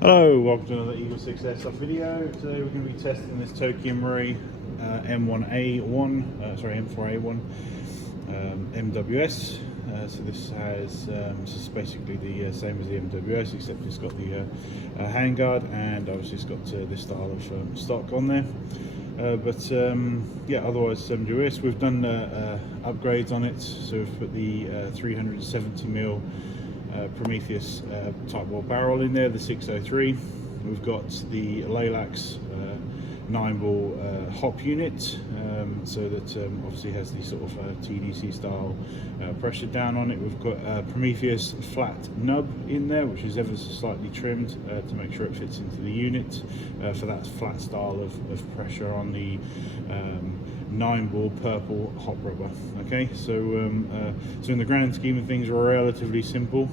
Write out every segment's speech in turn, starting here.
Hello, welcome to another Eagle 6 Airsoft video. Today we're going to be testing this Tokyo Marine M4A1 MWS. So this has this is basically the same as the MWS, except it's got the handguard, and obviously it's got this style of stock on there. Yeah, otherwise it's MWS. We've done upgrades on it, so we've put the 370mm Prometheus Tightbore barrel in there, the 603. We've got the Lilacs Nineball Hop Unit, so that obviously has the sort of TDC style pressure down on it. We've got Prometheus Flat Nub in there, which is ever so slightly trimmed to make sure it fits into the unit for that flat style of pressure on the Nineball purple hop rubber. Okay, so so in the grand scheme of things, we're relatively simple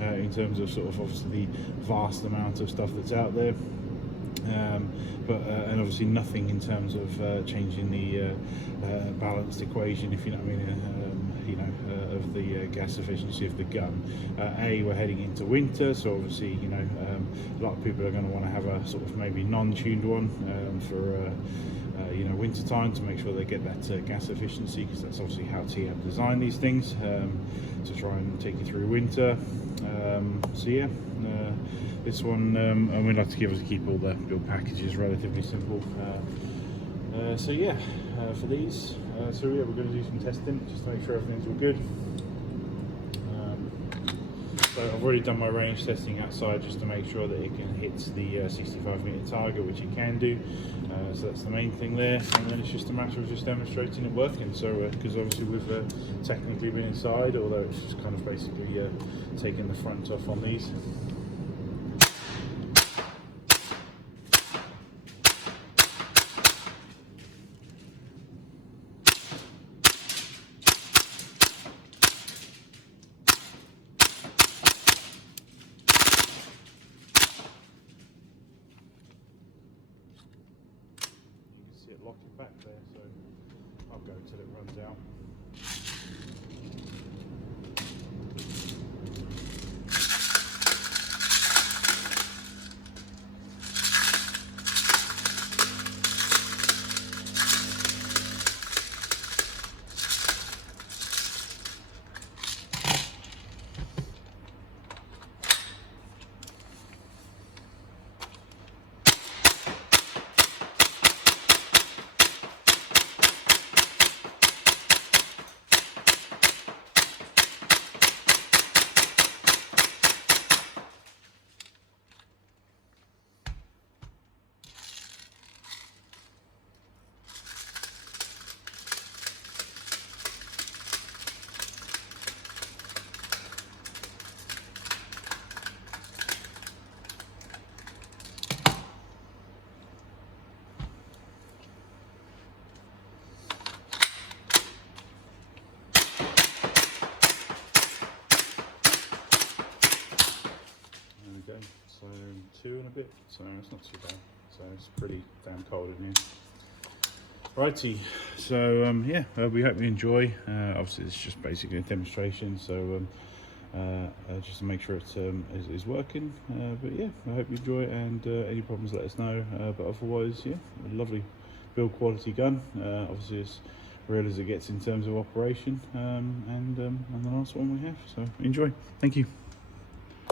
in terms of sort of obviously the vast amount of stuff that's out there. And obviously nothing in terms of changing the balanced equation, if you know what I mean, of the gas efficiency of the gun. We're heading into winter, so obviously a lot of people are going to want to have a sort of maybe non-tuned one for winter time, to make sure they get that gas efficiency, because that's obviously how TAB designed these things to try and take you through winter. So yeah, this one, and we'd like to keep all the build packages relatively simple. So yeah, for these, so yeah, we're going to do some testing just to make sure everything's all good. So I've already done my range testing outside just to make sure that it can hit the 65-meter target, which it can do. So that's the main thing there, and then it's just a matter of just demonstrating it working. So because obviously we've technically been inside, although it's just kind of basically taking the front off on these. It locking back there, so I'll go till it runs out. So 2 and a bit, so it's not too bad. So it's pretty damn cold in here. Righty, so yeah, we hope you enjoy. Obviously it's just basically a demonstration, so just to make sure it is working. But yeah, I hope you enjoy, and any problems let us know. But otherwise, yeah, a lovely build quality gun. Obviously as real as it gets in terms of operation, and the last one we have. So enjoy. Thank you.